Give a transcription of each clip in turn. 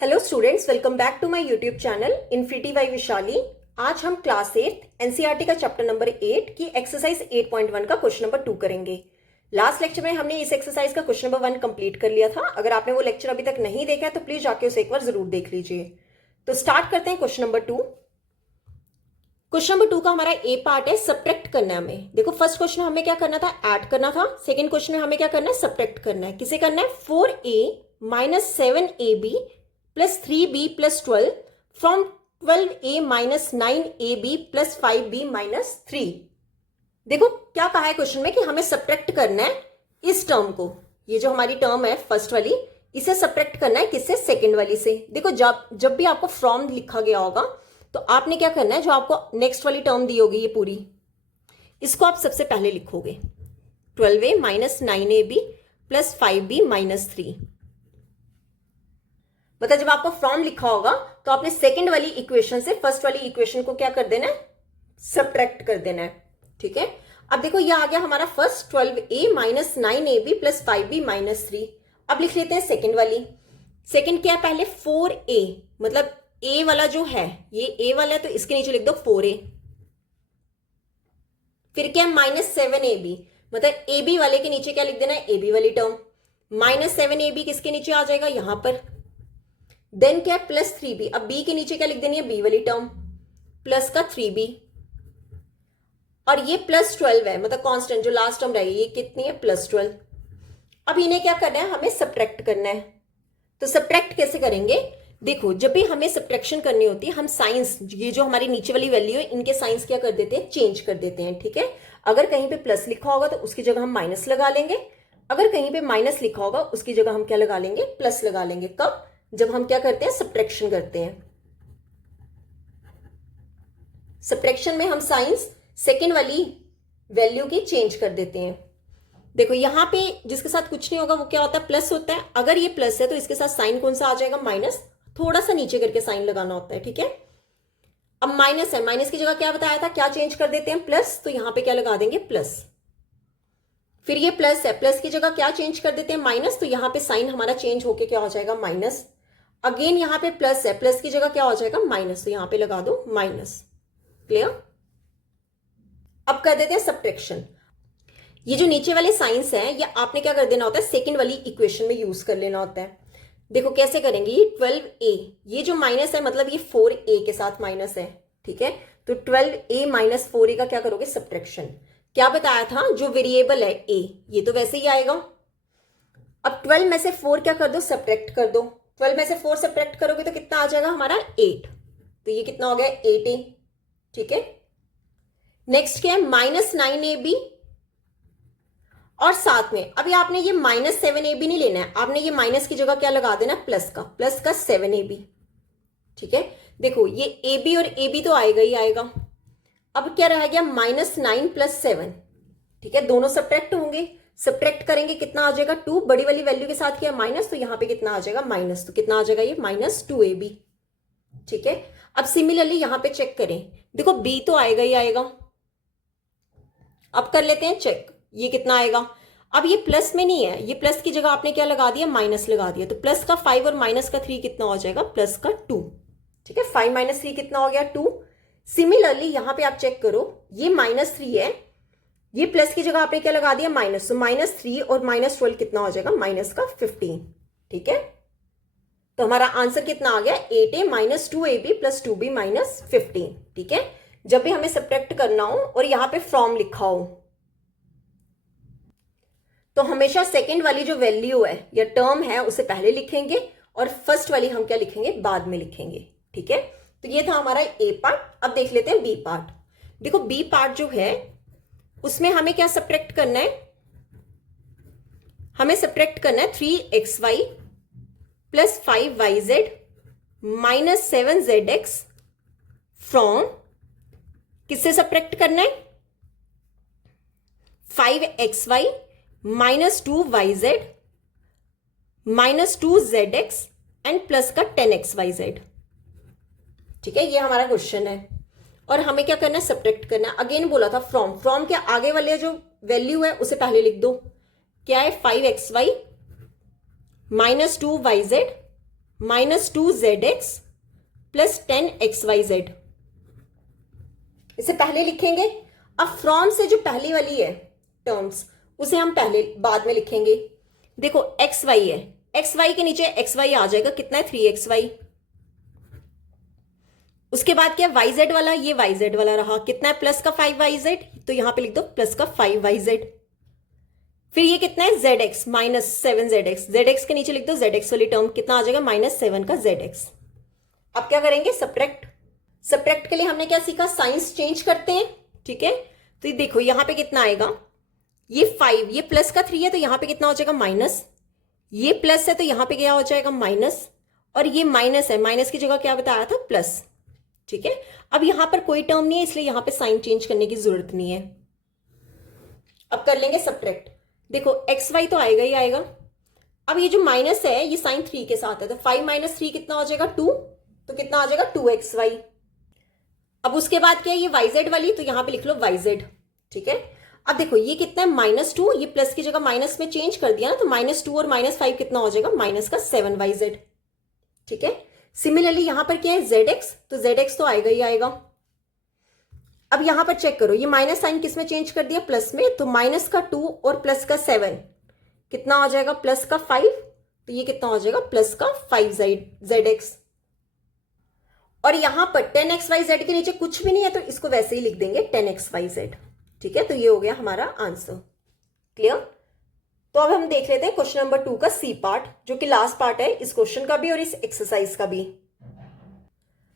Hello students, welcome back to my YouTube channel Infinity by Vishali. आज हम class 8 NCERT का chapter number 8 की exercise 8.1 का क्वेश्चन नंबर 2 करेंगे। लास्ट लेक्चर में हमने इस एक्सरसाइज का क्वेश्चन नंबर 1 कंप्लीट कर लिया था। अगर आपने वो लेक्चर अभी तक नहीं देखा है तो प्लीज जाके उसे एक बार जरूर देख लीजिए। तो स्टार्ट करते हैं क्वेश्चन नंबर 2। क्वेश्चन नंबर 2 का हमारा ए पार्ट है सब्ट्रैक्ट करना है हमें। देखो फर्स्ट क्वेश्चन हमें क्या करना था, ऐड करना था। सेकेंड क्वेश्चन में हमें क्या करना है, सब्ट्रैक्ट करना है। किसे करना है, 4a minus 7ab plus 3b plus 12 from 12a minus 9ab plus 5b minus 3। देखो क्या कहा है क्वेश्चन में कि हमें सब्ट्रैक्ट करना है इस टर्म को। ये जो हमारी टर्म है फर्स्ट वाली, इसे सब्ट्रैक्ट करना है किससे, सेकेंड वाली से। देखो जब भी आपको फ्रॉम लिखा गया होगा तो आपने क्या करना है, जो आपको नेक्स्ट वाली टर्म दी होगी ये पूरी, इसको आप सबसे पहले लिखोगे 12a minus 9ab plus 5b minus 3। मतलब जब आपको फ्रॉम लिखा होगा तो आपने सेकंड वाली इक्वेशन से फर्स्ट वाली इक्वेशन को क्या कर देना है, सब्ट्रैक्ट कर देना है। ठीक है, अब देखो ये आ गया हमारा first 12a minus 9ab plus 5b minus 3। अब लिख लेते हैं सेकंड वाली। सेकंड क्या है, पहले 4a, मतलब a वाला जो है ये a वाला है तो इसके नीचे लिख दो 4a। फिर क्या है, माइनस 7ab, मतलब ab वाले के नीचे क्या लिख देना है, ab वाली टर्म। माइनस 7ab किसके नीचे आ जाएगा, यहां पर। देन क्या है, प्लस 3b। अब b के नीचे क्या लिख देनी है, b वाली टर्म, प्लस का 3b। और ये प्लस 12 है, मतलब कांस्टेंट जो लास्ट टर्म रहेगी, ये कितनी है, प्लस 12। अब इन्हें क्या करना है, हमें सब्ट्रैक्ट करना है। तो सब्ट्रैक्ट कैसे करेंगे, देखो जब भी हमें सब्ट्रैक्शन करनी होती है हम साइंस, ये जो हमारी नीचे वाली वैल्यू है इनके साइंस क्या कर देते हैं, चेंज कर देते हैं। ठीक है, अगर कहीं पे प्लस लिखा होगा तो उसकी जगह हम माइनस लगा लेंगे। अगर कहीं पे माइनस लिखा होगा उसकी जगह हम क्या लगा लेंगे, प्लस लगा लेंगे। कब, जब हम क्या करते हैं, सब्ट्रैक्शन करते हैं। सब्ट्रैक्शन में हम साइंस सेकेंड वाली वैल्यू की चेंज कर देते हैं। देखो यहां पे जिसके साथ कुछ नहीं होगा वो क्या होता है, प्लस होता है। अगर ये प्लस है तो इसके साथ साइन कौन सा आ जाएगा, माइनस। थोड़ा सा नीचे करके साइन लगाना होता है। ठीक है, अब माइनस है, माइनस की जगह क्या बताया था, क्या चेंज कर देते हैं, प्लस। तो यहां पे क्या लगा देंगे, प्लस। फिर ये प्लस है, प्लस की जगह क्या चेंज कर देते हैं, माइनस। तो यहां पे साइन हमारा चेंज होके क्या हो जाएगा, माइनस। अगेन यहाँ पे प्लस है, प्लस की जगह क्या हो जाएगा, माइनस। तो यहां पे लगा दो माइनस। क्लियर। अब कर देते हैं सब्ट्रैक्शन। ये जो नीचे वाले साइंस हैं ये आपने क्या कर देना होता है, सेकंड वाली इक्वेशन में यूज कर लेना होता है। देखो कैसे करेंगे, ये 12a, ये जो माइनस है मतलब ये 4a के साथ माइनस है। ठीक है, तो 12a माइनस 4a का क्या करोगे, सब्ट्रैक्शन। क्या बताया था, जो वेरिएबल है a, ये तो वैसे ही आएगा। अब 12 में से 4 क्या कर दो, सब्ट्रैक्ट कर दो। 12 में से 4 सब्ट्रैक्ट करोगे तो कितना आ जाएगा हमारा, 8। तो ये कितना हो गया, 8a। ठीक है, नेक्स्ट क्या है, माइनस 9ab। और साथ में अभी आपने ये माइनस 7ab नहीं लेना है, आपने ये माइनस की जगह क्या लगा देना, प्लस का 7ab। ठीक है, देखो ये ab और ab तो आएगा ही आएगा। अब क्या रह गया, माइनस 9 प्लस 7। ठीक है, दोनों सब्ट्रैक्ट होंगे। सब्ट्रैक्ट करेंगे कितना आ जाएगा, 2। बड़ी वाली वैल्यू के साथ क्या माइनस, तो यहां पे कितना आ जाएगा, माइनस। तो कितना आ जाएगा ये, माइनस 2ab। ठीक है, अब सिमिलरली यहां पे चेक करें, देखो b तो आएगा ही आएगा। अब कर लेते हैं चेक, ये कितना आएगा। अब ये प्लस में नहीं है, ये प्लस की जगह आपने क्या लगा दिया, माइनस लगा दिया। तो प्लस का 5 और माइनस का 3 कितना हो जाएगा, प्लस का 2। ठीक है, 5 माइनस 3 कितना हो गया, 2। सिमिलरली यहां पे आप चेक करो, ये माइनस 3 है, ये प्लस की जगह आपने क्या लगा दिया, माइनस। तो माइनस 3 और माइनस 12 कितना हो जाएगा, माइनस का 15। ठीक है, तो हमारा आंसर कितना आ गया, 8a minus 2ab plus 2b minus 15। ठीक है, जब भी हमें सब्ट्रैक्ट करना हो और यहां पे फ्रॉम लिखा हो तो हमेशा सेकंड वाली जो वैल्यू है या टर्म है उसे पहले लिखेंगे और फर्स्ट वाली हम क्या लिखेंगे, बाद में लिखेंगे। ठीक है, तो ये था हमारा ए पार्ट। अब देख लेते हैं बी पार्ट। देखो बी पार्ट जो है उसमें हमें क्या सब्ट्रैक्ट करना है, हमें सब्ट्रैक्ट करना है 3xy plus 5yz minus 7zx from, किससे सब्ट्रैक्ट करना है, 5xy minus 2yz minus 2zx and plus का 10xyz। ठीक है, ये हमारा क्वेश्चन है और हमें क्या करना है, सब्ट्रैक्ट करना है। अगेन बोला था फ्रॉम, फ्रॉम के आगे वाले जो वैल्यू है उसे पहले लिख दो। क्या है, 5xy minus 2yz minus 2zx plus 10xyz। इसे पहले लिखेंगे। अब फ्रॉम से जो पहली वाली है टर्म्स उसे हम पहले बाद में लिखेंगे। देखो एक्स वाई है, एक्स वाई के नीचे एक्स वाई आ जाएगा, कितना है 3xy। उसके बाद क्या वाई जेड वाला, ये वाई जेड वाला रहा, कितना है प्लस का 5yz, तो यहां पे लिख दो प्लस का 5yz। फिर ये कितना है Z x minus 7zx, Z x के नीचे लिख दो जेड एक्स वाली टर्म, कितना आ जाएगा माइनस 7 का जेड एक्स। अब क्या करेंगे सब्ट्रैक्ट। सब्ट्रैक्ट के लिए हमने क्या सीखा, साइंस चेंज करते हैं, ठीक है। तो ये देखो यहां पे कितना आएगा, ये 5, ये प्लस का 3 है तो यहां पे कितना हो जाएगा माइनस, ये प्लस है तो यहां पे क्या हो जाएगा माइनस, और ये माइनस है, माइनस की जगह क्या बताया था प्लस, ठीक है। अब यहां पर कोई टर्म नहीं है इसलिए यहां पे साइन चेंज करने की जरूरत नहीं है। अब कर लेंगे सब्ट्रैक्ट। देखो एक्स वाई तो आएगा ही आएगा। अब ये जो माइनस है ये साइन 3 के साथ है, तो 5 माइनस 3 कितना हो जाएगा 2, तो कितना आ जाएगा 2xy। अब उसके बाद क्या है ये वाई जेड वाली, तो यहां पे लिख लो वाई जेड, ठीक है। अब देखो ये कितना है -2, ये प्लस की जगह माइनस में चेंज कर दिया ना, तो -2 और -5 कितना हो जाएगा माइनस का 7yz, ठीक है। सिमिलरली यहां पर क्या है zx, तो zx तो आएगा ही आएगा। अब यहां पर चेक करो, ये माइनस साइन किस में चेंज कर दिया प्लस में, तो माइनस का 2 और प्लस का 7 कितना हो जाएगा प्लस का 5, तो ये कितना हो जाएगा प्लस का 5zx। और यहां पर 10xyz के नीचे कुछ भी नहीं है तो इसको वैसे ही लिख देंगे 10xyz, ठीक है। तो ये हो गया हमारा आंसर। क्लियर। तो अब हम देख लेते हैं क्वेश्चन नंबर 2 का सी पार्ट, जो कि लास्ट पार्ट है इस क्वेश्चन का भी और इस एक्सरसाइज का भी।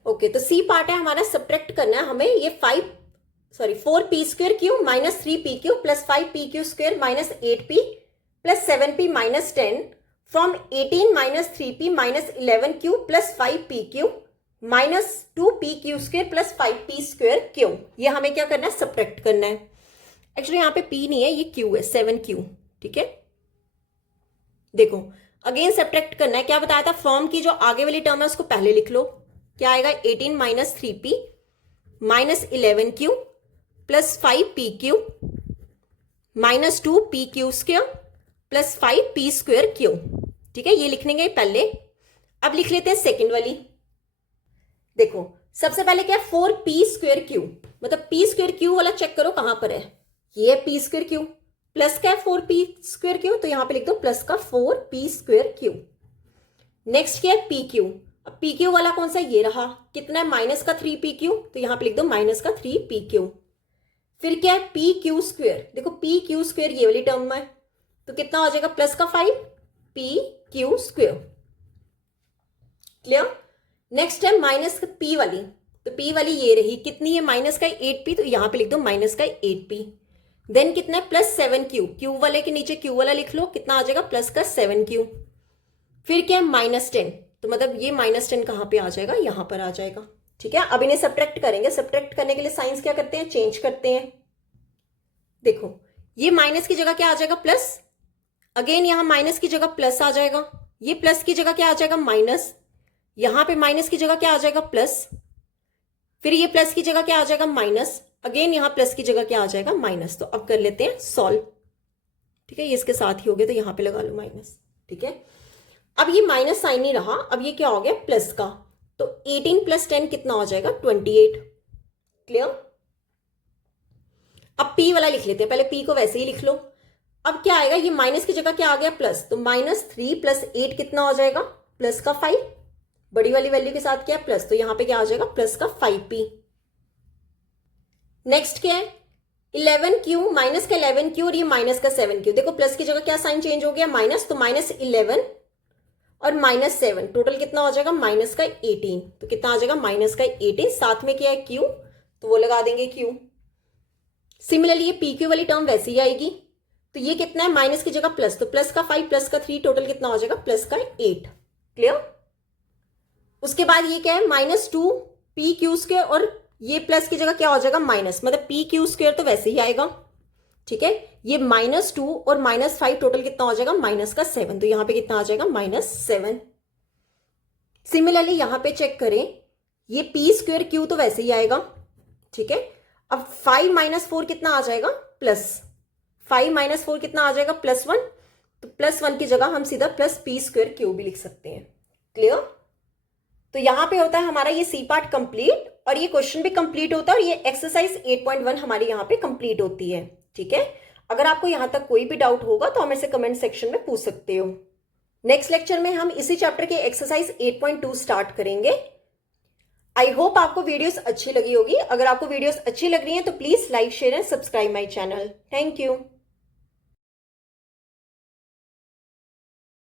ओके, तो सी पार्ट है हमारा, सब्ट्रैक्ट करना है हमें ये 4p² minus 3pq plus 5pq square minus 8p plus 7p minus 10 from 18 minus 3p minus 11q plus 5pq minus 2pq square plus 5p square Q. ये हमें क्या करना है सब्ट्रैक्ट करना है। एक्चुअली यहाँ पे p नहीं है, ये q है 7q, ठीक है। देखो अगेन सब्ट्रैक्ट करना है, क्या बताया था फ्रॉम की जो आगे वाली टर्म है उसको पहले लिख लो। क्या आएगा 18 minus 3p minus 11q plus 5pq minus 2pq square plus 5p square Q, ठीक है। ये लिखने गए पहले। अब लिख लेते हैं सेकेंड वाली। देखो सबसे पहले क्या है 4p²q, मतलब p²q वाला चेक करो कहां पर है, ये p²q प्लस क्या है 4p²q, तो यहां पे लिख दो प्लस का 4p²q। नेक्स्ट क्या है pq, अब pq वाला कौन सा ये रहा, कितना है माइनस का 3pq, तो यहां पे लिख दो माइनस का 3pq। फिर क्या है pq², देखो pq² ये वाली टर्म है तो कितना हो जाएगा प्लस का 5pq²। क्लियर। नेक्स्ट है माइनस p वाली, तो p वाली ये रही, कितनी है माइनस का 8p, तो यहां पे लिख दो माइनस का 8p। देन कितना है प्लस 7q, q वाले के नीचे q वाला लिख लो, कितना आ जाएगा प्लस का 7q। फिर क्या है -10, तो मतलब ये -10 कहां पे आ जाएगा, यहां पर आ जाएगा, ठीक है। अब इन्हें सब्ट्रैक्ट करेंगे। सब्ट्रैक्ट करने के लिए साइंस क्या करते हैं, चेंज करते हैं। देखो ये माइनस की जगह क्या आ जाएगा प्लस, अगेन यहां माइनस की जगह प्लस आ जाएगा, ये प्लस की जगह क्या आ जाएगा माइनस, यहां पे माइनस की जगह क्या आ जाएगा प्लस, फिर ये प्लस की जगह क्या आ जाएगा माइनस, अगेन यहां प्लस की जगह क्या आ जाएगा माइनस। तो अब कर लेते हैं सॉल्व, ठीक है। ये इसके साथ ही हो गया तो यहां पे लगा लो माइनस, ठीक है। अब ये माइनस साइन ही रहा, अब ये क्या हो गया प्लस का, तो 18 प्लस 10 कितना हो जाएगा 28। क्लियर। अब p वाला लिख लेते हैं, पहले p को वैसे ही लिख लो। अब क्या आएगा, ये माइनस की जगह क्या आ गया प्लस, तो -3 प्लस 8 कितना हो जाएगा प्लस का 5, बड़ी वाली वैल्यू के साथ क्या है प्लस, तो यहां पे क्या आ जाएगा प्लस का 5p। नेक्स्ट क्या है 11q, माइनस का 11q और ये माइनस का 7q। देखो प्लस की जगह क्या साइन चेंज हो गया माइनस, तो -11 और -7 टोटल कितना हो जाएगा माइनस का 18, तो कितना आ जाएगा माइनस का 18। साथ में क्या है q, तो वो लगा देंगे q। सिमिलरली ये pq वाली टर्म वैसे ही आएगी, तो ये कितना है माइनस की जगह प्लस, तो प्लस का 5 प्लस का 3 टोटल कितना हो जाएगा प्लस का 8। क्लियर। उसके बाद ये क्या है -2pq² और ये प्लस की जगह क्या हो जाएगा माइनस, मतलब pq² तो वैसे ही आएगा, ठीक है। ये -2 और -5 टोटल कितना हो जाएगा माइनस का 7, तो यहां पे कितना आ जाएगा -7। सिमिलरली यहां पे चेक करें, ये p²q तो वैसे ही आएगा, ठीक है। अब 5 - 4 कितना आ जाएगा प्लस, 5 - 4 कितना आ जाएगा +1, तो +1 की जगह हम सीधा +p² भी लिख सकते हैं। क्लियर? तो यहां पे होता है हमारा ये सी पार्ट कंप्लीट और ये क्वेश्चन भी कंप्लीट होता है और ये एक्सरसाइज 8.1 हमारी यहाँ पे कंप्लीट होती है। ठीक है, अगर आपको यहां तक कोई भी डाउट होगा तो हमें से कमेंट सेक्शन में पूछ सकते हो। नेक्स्ट लेक्चर में हम इसी चैप्टर के एक्सरसाइज 8.2 स्टार्ट करेंगे। आई होप आपको वीडियोस अच्छी लगी होगी। अगर आपको वीडियोस अच्छी लग रही हैं तो please like share and subscribe my channel. Thank you.